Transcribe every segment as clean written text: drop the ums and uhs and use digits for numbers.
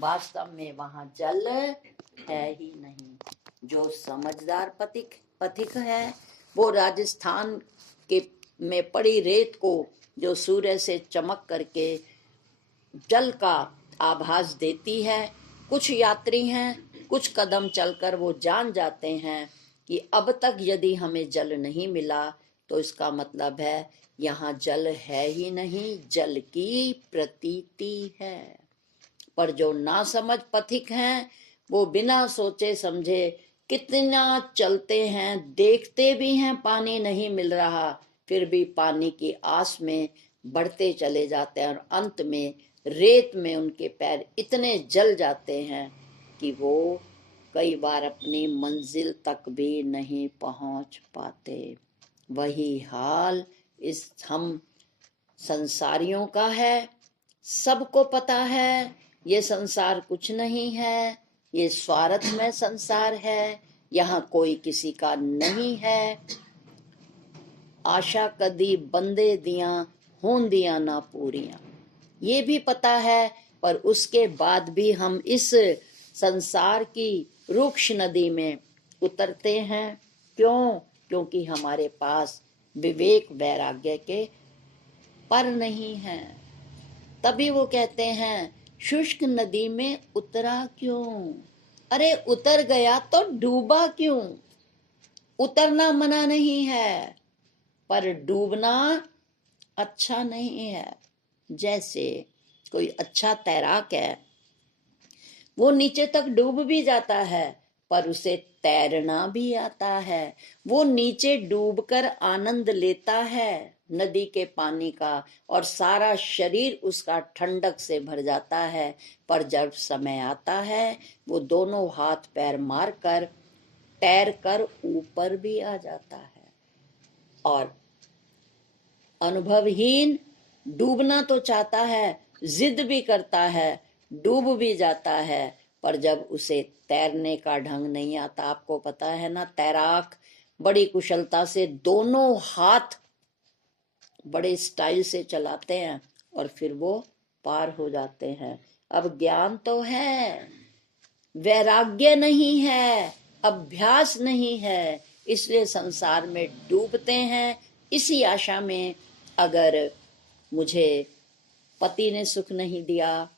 वास्तव में वहां जल है ही नहीं। जो समझदार पथिक है वो राजस्थान के में पड़ी रेत को जो सूर्य से चमक करके जल का आभास देती है। कुछ यात्री हैं, कुछ कदम चलकर वो जान जाते हैं कि अब तक यदि हमें जल नहीं मिला तो इसका मतलब है यहाँ जल है ही नहीं, जल की प्रतीति है। पर जो नासमझ पथिक हैं वो बिना सोचे समझे कितना चलते हैं, देखते भी हैं पानी नहीं मिल रहा, फिर भी पानी की आस में बढ़ते चले जाते हैं और अंत में रेत में उनके पैर इतने जल जाते हैं कि वो कई बार अपनी मंजिल तक भी नहीं पहुंच पाते। वही हाल इस हम संसारियों का है। सबको पता है ये संसार कुछ नहीं है, ये स्वार्थमय संसार है, यहाँ कोई किसी का नहीं है। आशा कदी बंदे दियां हों दियां ना पूरियां, ये भी पता है। पर उसके बाद भी हम इस संसार की रुक्ष नदी में उतरते हैं। क्यों? क्योंकि हमारे पास विवेक वैराग्य के पर नहीं है। तभी वो कहते हैं शुष्क नदी में उतरा क्यों? अरे उतर गया तो डूबा क्यों? उतरना मना नहीं है, पर डूबना अच्छा नहीं है। जैसे कोई अच्छा तैराक है, वो नीचे तक डूब भी जाता है पर उसे तैरना भी आता है। वो नीचे डूबकर आनंद लेता है नदी के पानी का और सारा शरीर उसका ठंडक से भर जाता है। पर जब समय आता है वो दोनों हाथ पैर मारकर तैर कर ऊपर भी आ जाता है। और अनुभवहीन डूबना तो चाहता है, जिद भी करता है, डूब भी जाता है, पर जब उसे तैरने का ढंग नहीं आता, आपको पता है ना, तैराक बड़ी कुशलता से दोनों हाथ बड़े स्टाइल से चलाते हैं और फिर वो पार हो जाते हैं। अब ज्ञान तो है, वैराग्य नहीं है, अभ्यास नहीं है, इसलिए संसार में डूबते हैं इसी आशा में अगर मुझे पति ने सुख नहीं दिया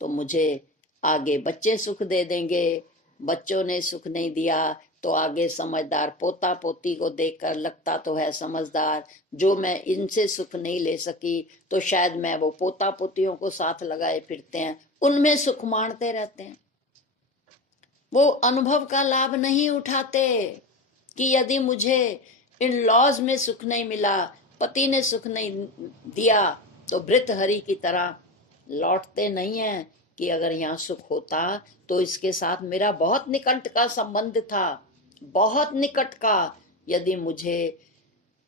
तो मुझे आगे बच्चे सुख दे देंगे, बच्चों ने सुख नहीं दिया तो आगे समझदार पोता पोती को देखकर लगता तो है समझदार, जो मैं इनसे सुख नहीं ले सकी तो शायद मैं वो पोता पोतियों को साथ लगाए फिरते हैं, उनमें सुख माणते रहते हैं। वो अनुभव का लाभ नहीं उठाते कि यदि मुझे इन लॉज में सुख नहीं मिला, पति ने सुख नहीं दिया तो भृतहरि की तरह लौटते नहीं है कि अगर यहाँ सुख होता तो इसके साथ मेरा बहुत निकट का संबंध था, बहुत निकट का। यदि मुझे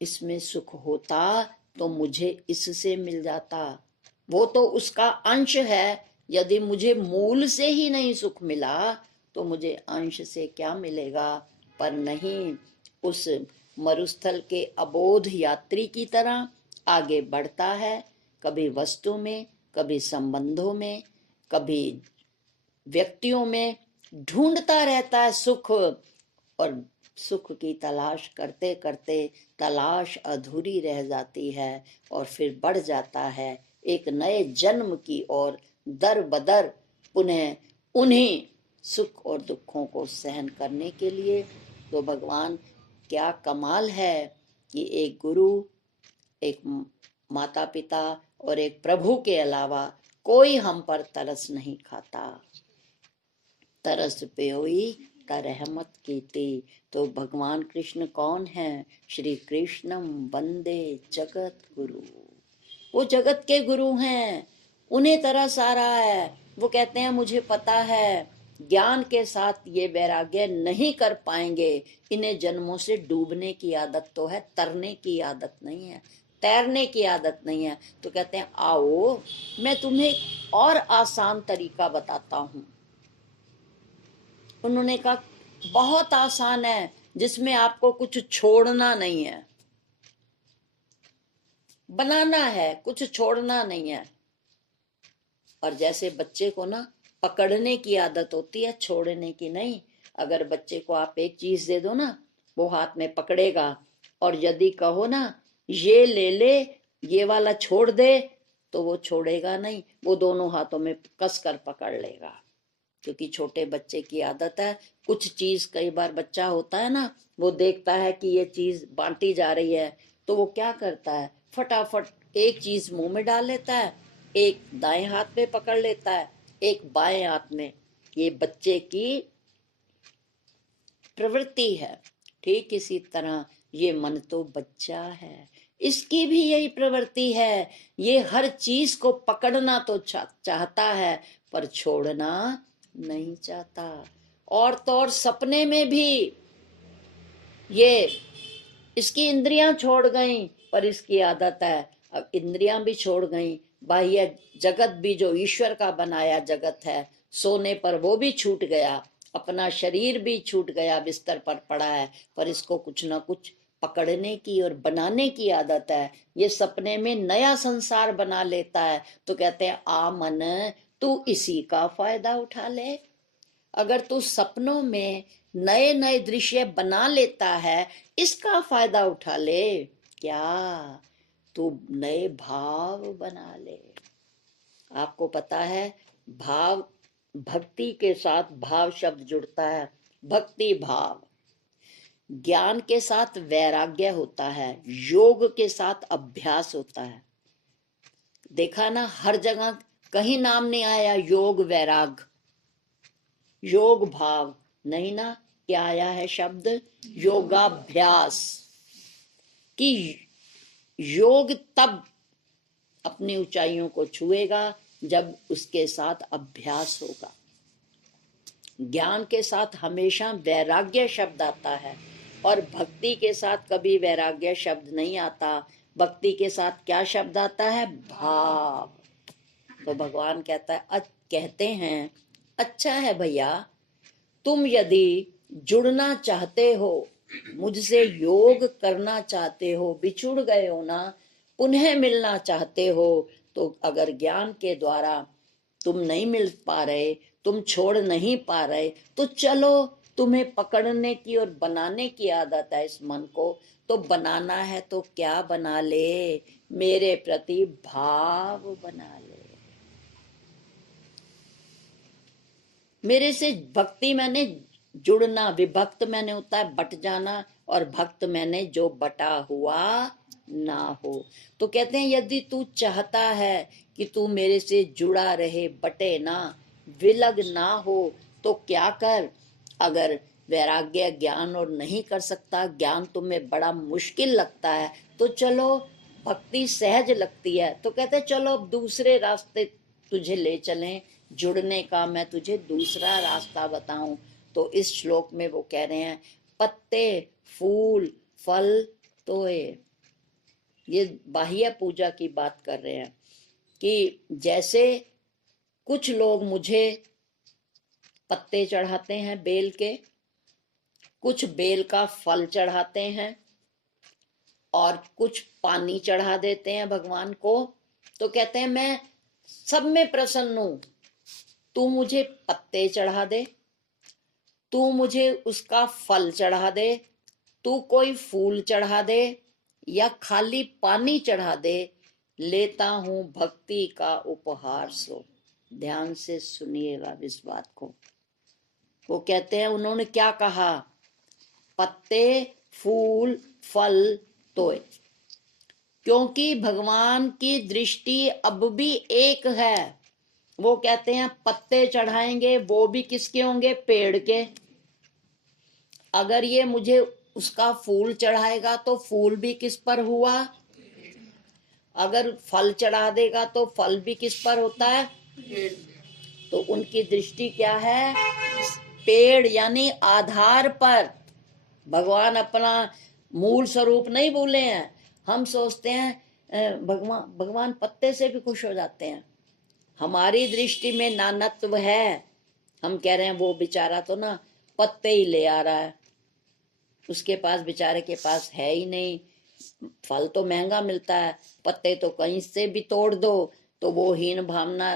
इसमें सुख होता तो मुझे इससे मिल जाता, वो तो उसका अंश है। यदि मुझे मूल से ही नहीं सुख मिला तो मुझे अंश से क्या मिलेगा? पर नहीं, उस मरुस्थल के अबोध यात्री की तरह आगे बढ़ता है, कभी वस्तु में, कभी संबंधों में, कभी व्यक्तियों में ढूंढता रहता है सुख, और सुख की तलाश करते करते तलाश अधूरी रह जाती है और फिर बढ़ जाता है एक नए जन्म की ओर, दर बदर पुनः उन्हीं सुख और दुखों को सहन करने के लिए। तो भगवान क्या कमाल है कि एक गुरु, एक माता पिता और एक प्रभु के अलावा कोई हम पर तरस नहीं खाता। तरस प्योई तरहमत कीती। तो भगवान कृष्ण कौन है? श्री कृष्णम वंदे जगत गुरु। वो जगत के गुरु हैं, उन्हें तरस आ रहा है। वो कहते हैं मुझे पता है ज्ञान के साथ ये वैराग्य नहीं कर पाएंगे, इन्हें जन्मों से डूबने की आदत तो है, तरने की आदत नहीं है, तैरने की आदत नहीं है। तो कहते हैं आओ मैं तुम्हें और आसान तरीका बताता हूं। उन्होंने कहा बहुत आसान है, जिसमें आपको कुछ छोड़ना नहीं है, बनाना है, कुछ छोड़ना नहीं है। और जैसे बच्चे को ना पकड़ने की आदत होती है, छोड़ने की नहीं। अगर बच्चे को आप एक चीज दे दो ना, वो हाथ में पकड़ेगा, और यदि कहो ना ये ले ले, ये वाला छोड़ दे, तो वो छोड़ेगा नहीं, वो दोनों हाथों में कस कर पकड़ लेगा। क्योंकि छोटे बच्चे की आदत है, कुछ चीज, कई बार बच्चा होता है ना, वो देखता है कि ये चीज बांटी जा रही है, तो वो क्या करता है, फटाफट एक चीज मुंह में डाल लेता है, एक दाएं हाथ में पकड़ लेता है, एक बाएं हाथ में। ये बच्चे की प्रवृत्ति है। ठीक इसी तरह ये मन तो बच्चा है, इसकी भी यही प्रवृत्ति है। ये हर चीज को पकड़ना तो चाहता है, पर छोड़ना नहीं चाहता। और तो और सपने में भी ये, इसकी इंद्रियां छोड़ गईं, पर इसकी आदत है, अब इंद्रियां भी छोड़ गईं, बाह्य जगत भी जो ईश्वर का बनाया जगत है, सोने पर वो भी छूट गया, अपना शरीर भी छूट गया, बिस्तर पर पड़ा है, पर इसको कुछ ना कुछ पकड़ने की और बनाने की आदत है। ये सपने में नया संसार बना लेता है, तो कहते हैं आ मन तू इसी का फायदा उठा ले। अगर तू सपनों में नए नए दृश्य बना लेता है, इसका फायदा उठा ले। क्या तू नए भाव बना ले। आपको पता है, भाव, भक्ति के साथ भाव शब्द जुड़ता है, भक्ति भाव। ज्ञान के साथ वैराग्य होता है, योग के साथ अभ्यास होता है। देखा ना, हर जगह कहीं नाम नहीं आया योग वैराग, योग भाव नहीं ना, क्या आया है शब्द योगाभ्यास। कि योग तब अपनी ऊंचाइयों को छुएगा जब उसके साथ अभ्यास होगा। ज्ञान के साथ हमेशा वैराग्य शब्द आता है, और भक्ति के साथ कभी वैराग्य शब्द नहीं आता। भक्ति के साथ क्या शब्द आता है, भाव। तो भगवान कहते हैं अच्छा है भैया, तुम यदि जुड़ना चाहते हो, मुझसे योग करना चाहते हो, बिछुड़ गए हो ना, पुनः मिलना चाहते हो, तो अगर ज्ञान के द्वारा तुम नहीं मिल पा रहे, तुम छोड़ नहीं पा रहे, तो चलो, तुम्हें पकड़ने की और बनाने की आदत है इस मन को, तो बनाना है तो क्या बना ले, मेरे प्रति भाव बना ले। मेरे से भक्ति मैंने जुड़ना, विभक्त मैंने होता है बट जाना, और भक्त मैंने जो बटा हुआ ना हो। तो कहते हैं यदि तू चाहता है कि तू मेरे से जुड़ा रहे, बटे ना, विलग ना हो, तो क्या कर। अगर वैराग्य ज्ञान और नहीं कर सकता, ज्ञान तुम्हें बड़ा मुश्किल लगता है, तो चलो, भक्ति सहज लगती है, तो कहते चलो अब दूसरे रास्ते तुझे ले चलें, जुड़ने का मैं तुझे दूसरा रास्ता बताऊं। तो इस श्लोक में वो कह रहे हैं पत्ते, फूल, फल तोए। ये बाह्य पूजा की बात कर रहे हैं कि जैसे कुछ लोग मुझे पत्ते चढ़ाते हैं बेल के, कुछ बेल का फल चढ़ाते हैं, और कुछ पानी चढ़ा देते हैं भगवान को। तो कहते हैं मैं सब में प्रसन्न हूं, तू मुझे पत्ते चढ़ा दे, तू मुझे उसका फल चढ़ा दे, तू कोई फूल चढ़ा दे, या खाली पानी चढ़ा दे, लेता हूं भक्ति का उपहार सो। ध्यान से सुनिएगा इस बात को। वो कहते हैं, उन्होंने क्या कहा, पत्ते, फूल, फल तोय, क्योंकि भगवान की दृष्टि अब भी एक है। वो कहते हैं पत्ते चढ़ाएंगे, वो भी किसके होंगे, पेड़ के। अगर ये मुझे उसका फूल चढ़ाएगा तो फूल भी किस पर हुआ, अगर फल चढ़ा देगा तो फल भी किस पर होता है। तो उनकी दृष्टि क्या है, पेड़ यानी आधार पर। भगवान अपना मूल स्वरूप नहीं भूले हैं। हम सोचते हैं भगवान पत्ते से भी खुश हो जाते हैं। हमारी दृष्टि में नानत्व है। हम कह रहे हैं वो बेचारा तो ना पत्ते ही ले आ रहा है, उसके पास, बेचारे के पास है ही नहीं, फल तो महंगा मिलता है, पत्ते तो कहीं से भी तोड़ दो तो वो हीन भावना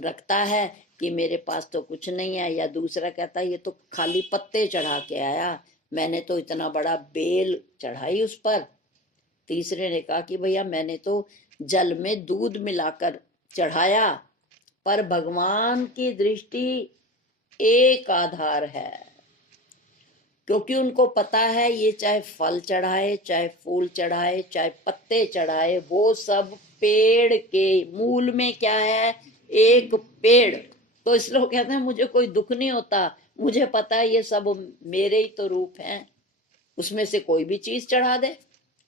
रखता है कि मेरे पास तो कुछ नहीं है, या दूसरा कहता है ये तो खाली पत्ते चढ़ा के आया, मैंने तो इतना बड़ा बेल चढ़ाई उस पर। तीसरे ने कहा कि भैया मैंने तो जल में दूध मिलाकर चढ़ाया। पर भगवान की दृष्टि एक आधार है, क्योंकि उनको पता है ये चाहे फल चढ़ाए, चाहे फूल चढ़ाए, चाहे पत्ते चढ़ाए, वो सब पेड़ के मूल में क्या है, एक पेड़। तो इसलिए वो कहते हैं मुझे कोई दुख नहीं होता, मुझे पता है ये सब मेरे ही तो रूप हैं, उसमें से कोई भी चीज चढ़ा दे,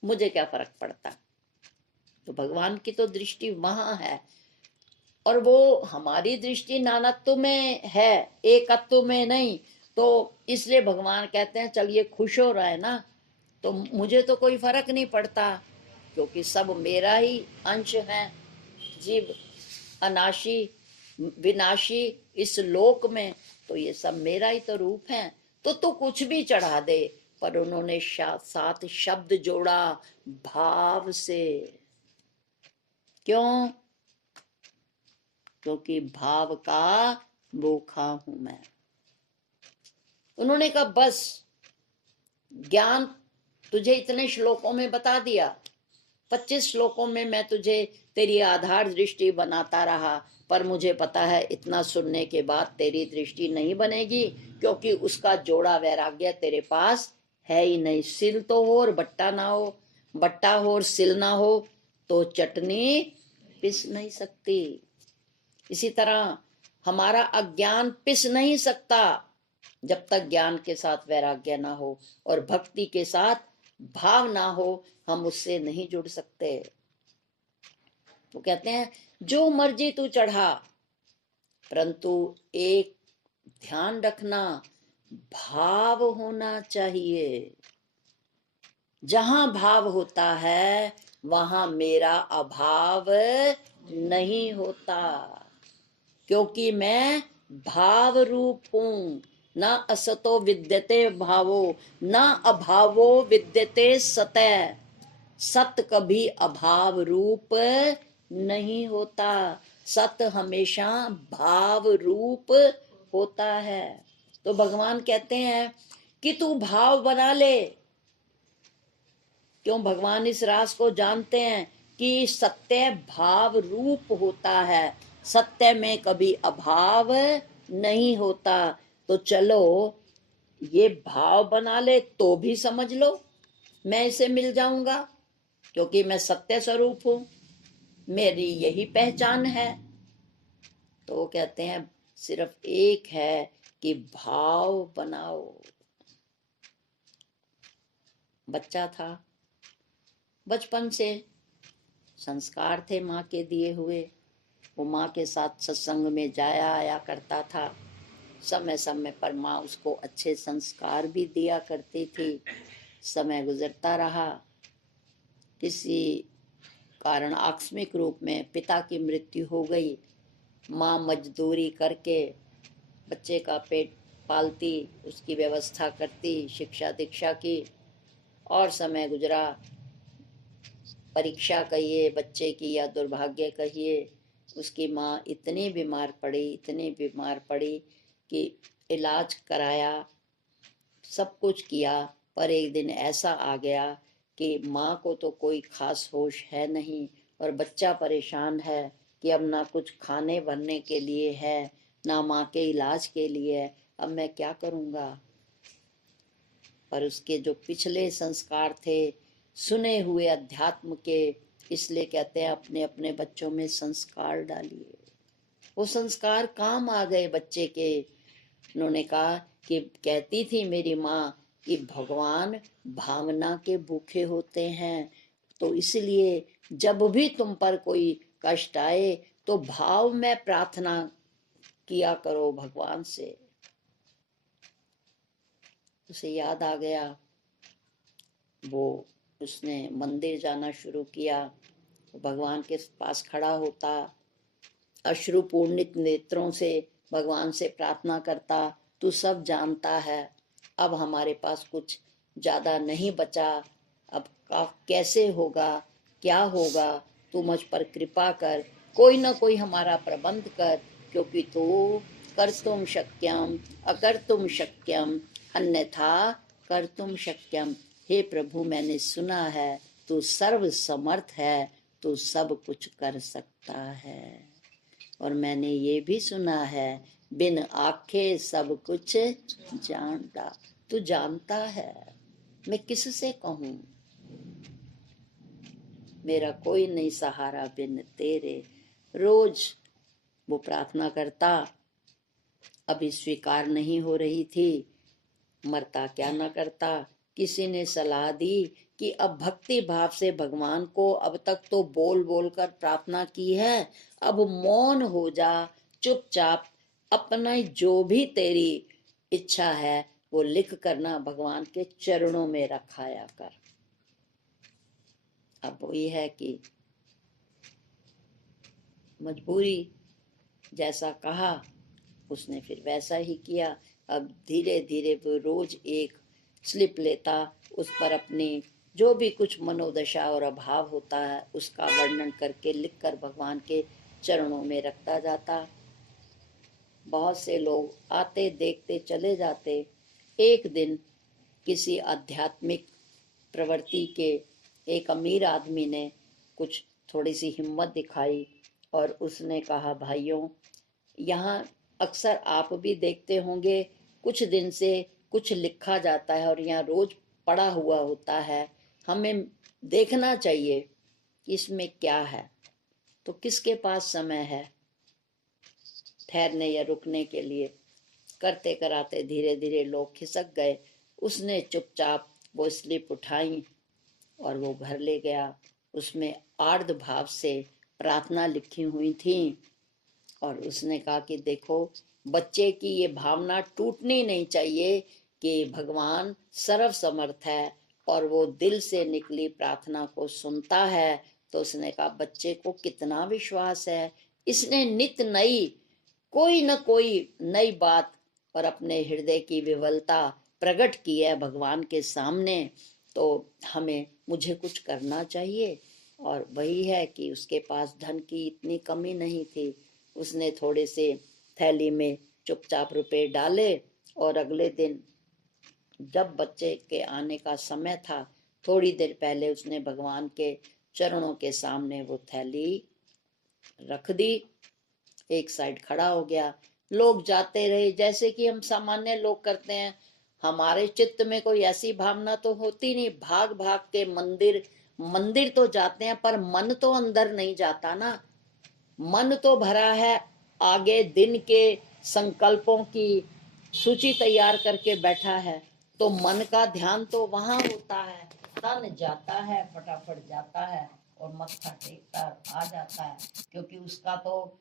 मुझे क्या फर्क पड़ता। तो भगवान की तो दृष्टि वहां है, और वो हमारी दृष्टि नानत्व में है, एकत्व में नहीं। तो इसलिए भगवान कहते हैं चलिए खुश हो रहा है ना, तो मुझे तो कोई फर्क नहीं पड़ता, क्योंकि सब मेरा ही अंश है। जीव अनाशी विनाशी इस लोक में, तो ये सब मेरा ही तो रूप है। तो तू कुछ भी चढ़ा दे। पर उन्होंने साथ शब्द जोड़ा, भाव से। क्यों? क्योंकि भाव का भूखा हूं मैं। उन्होंने कहा बस ज्ञान तुझे इतने श्लोकों में बता दिया, 25 श्लोकों में मैं तुझे तेरी आधार दृष्टि बनाता रहा, पर मुझे पता है इतना सुनने के बाद तेरी दृष्टि नहीं बनेगी, क्योंकि उसका जोड़ा वैराग्य तेरे पास है ही नहीं। सिल तो हो और बट्टा ना हो, बट्टा हो और सिल ना हो तो चटनी पिस नहीं सकती। इसी तरह हमारा अज्ञान पिस नहीं सकता जब तक ज्ञान के साथ वैराग्य ना हो और भक्ति के साथ भाव ना हो, हम उससे नहीं जुड़ सकते। वो कहते हैं जो मर्जी तू चढ़ा, परंतु एक ध्यान रखना, भाव होना चाहिए। जहां भाव होता है वहां मेरा अभाव नहीं होता, क्योंकि मैं भाव रूप हूं। न असतो विद्यते भावो, न अभावो विद्यते सतः। सत कभी अभाव रूप नहीं होता, सत हमेशा भाव रूप होता है। तो भगवान कहते हैं कि तू भाव बना ले। क्यों? भगवान इस राज को जानते हैं कि सत्य भाव रूप होता है, सत्य में कभी अभाव नहीं होता। तो चलो ये भाव बना ले तो भी समझ लो मैं इसे मिल जाऊंगा, क्योंकि मैं सत्य स्वरूप हूं, मेरी यही पहचान है। तो वो कहते हैं सिर्फ एक है कि भाव बनाओ। बच्चा था, बचपन से संस्कार थे माँ के दिए हुए, वो माँ के साथ सत्संग में जाया आया करता था। समय समय पर माँ उसको अच्छे संस्कार भी दिया करती थी। समय गुजरता रहा, किसी कारण आकस्मिक रूप में पिता की मृत्यु हो गई। माँ मजदूरी करके बच्चे का पेट पालती, उसकी व्यवस्था करती, शिक्षा दीक्षा की, और समय गुजरा। परीक्षा कहिए बच्चे की या दुर्भाग्य कहिए, उसकी माँ इतनी बीमार पड़ी, इतनी बीमार पड़ी कि इलाज कराया, सब कुछ किया, पर एक दिन ऐसा आ गया कि माँ को तो कोई खास होश है नहीं, और बच्चा परेशान है कि अब ना कुछ खाने बनने के लिए है, ना माँ के इलाज के लिए है, अब मैं क्या करूँगा। पर उसके जो पिछले संस्कार थे सुने हुए अध्यात्म के, इसलिए कहते हैं अपने अपने बच्चों में संस्कार डालिए। वो संस्कार काम आ गए बच्चे के। उन्होंने कहा कि कहती थी मेरी माँ कि भगवान भावना के भूखे होते हैं, तो इसलिए जब भी तुम पर कोई कष्ट आए तो भाव में प्रार्थना किया करो भगवान से। उसे याद आ गया, वो उसने मंदिर जाना शुरू किया, भगवान के पास खड़ा होता, अश्रुपूर्णित नेत्रों से भगवान से प्रार्थना करता, तू सब जानता है, अब हमारे पास कुछ ज्यादा नहीं बचा, अब कैसे होगा, क्या होगा, तू मुझ पर कृपा कर, कोई ना कोई हमारा प्रबंध कर, क्योंकि तो कर्तुम शक्यम अकर्तुम शक्यम अन्यथा कर्तुम शक्यम। हे प्रभु, मैंने सुना है तू सर्व समर्थ है, तू सब कुछ कर सकता है। और मैंने ये भी सुना है बिन आखे सब कुछ जानता। तू जानता है, मैं किससे कहूँ, मेरा कोई नहीं सहारा बिन तेरे। रोज वो प्रार्थना करता, अभी स्वीकार नहीं हो रही थी, मरता क्या न करता। किसी ने सलाह दी कि अब भक्ति भाव से भगवान को, अब तक तो बोल बोल कर प्रार्थना की है, अब मौन हो जा, चुपचाप अपना जो भी तेरी इच्छा है वो लिख करना भगवान के चरणों में रखाया कर। अब वही है कि मजबूरी, जैसा कहा उसने फिर वैसा ही किया। अब धीरे धीरे वो रोज एक स्लिप लेता, उस पर अपनी जो भी कुछ मनोदशा और अभाव होता है उसका वर्णन करके लिखकर भगवान के चरणों में रखता जाता। बहुत से लोग आते देखते चले जाते। एक दिन किसी आध्यात्मिक प्रवृत्ति के एक अमीर आदमी ने कुछ थोड़ी सी हिम्मत दिखाई और उसने कहा, भाइयों, यहाँ अक्सर आप भी देखते होंगे कुछ दिन से कुछ लिखा जाता है और यहाँ रोज पड़ा हुआ होता है, हमें देखना चाहिए कि इसमें क्या है। तो किसके पास समय है ठहरने या रुकने के लिए। करते कराते धीरे धीरे लोग खिसक गए। उसने चुपचाप वो स्लिप उठाई और वो घर ले गया। उसमें आर्द भाव से प्रार्थना लिखी हुई थी और उसने कहा कि देखो, बच्चे की ये भावना टूटनी नहीं चाहिए कि भगवान सर्व समर्थ है और वो दिल से निकली प्रार्थना को सुनता है। तो उसने कहा, बच्चे को कितना विश्वास है, इसने नित नई कोई न कोई नई बात और अपने हृदय की विवलता प्रकट की है भगवान के सामने। तो मुझे कुछ करना चाहिए। और वही है कि उसके पास धन की इतनी कमी नहीं थी। उसने थोड़े से थैली में चुपचाप रुपए डाले और अगले दिन जब बच्चे के आने का समय था, थोड़ी देर पहले उसने भगवान के चरणों के सामने वो थैली रख दी, एक साइड खड़ा हो गया। लोग जाते रहे जैसे कि हम सामान्य लोग करते हैं। हमारे चित्त में कोई ऐसी भावना तो होती नहीं। भाग भाग के मंदिर मंदिर तो जाते हैं पर मन तो अंदर नहीं जाता ना। मन तो भरा है, आगे दिन के संकल्पों की सूची तैयार करके बैठा है, तो मन का ध्यान तो वहां होता है। तन जाता है, फटाफट जाता है और मत्था टेकता आ जाता है, क्योंकि उसका तो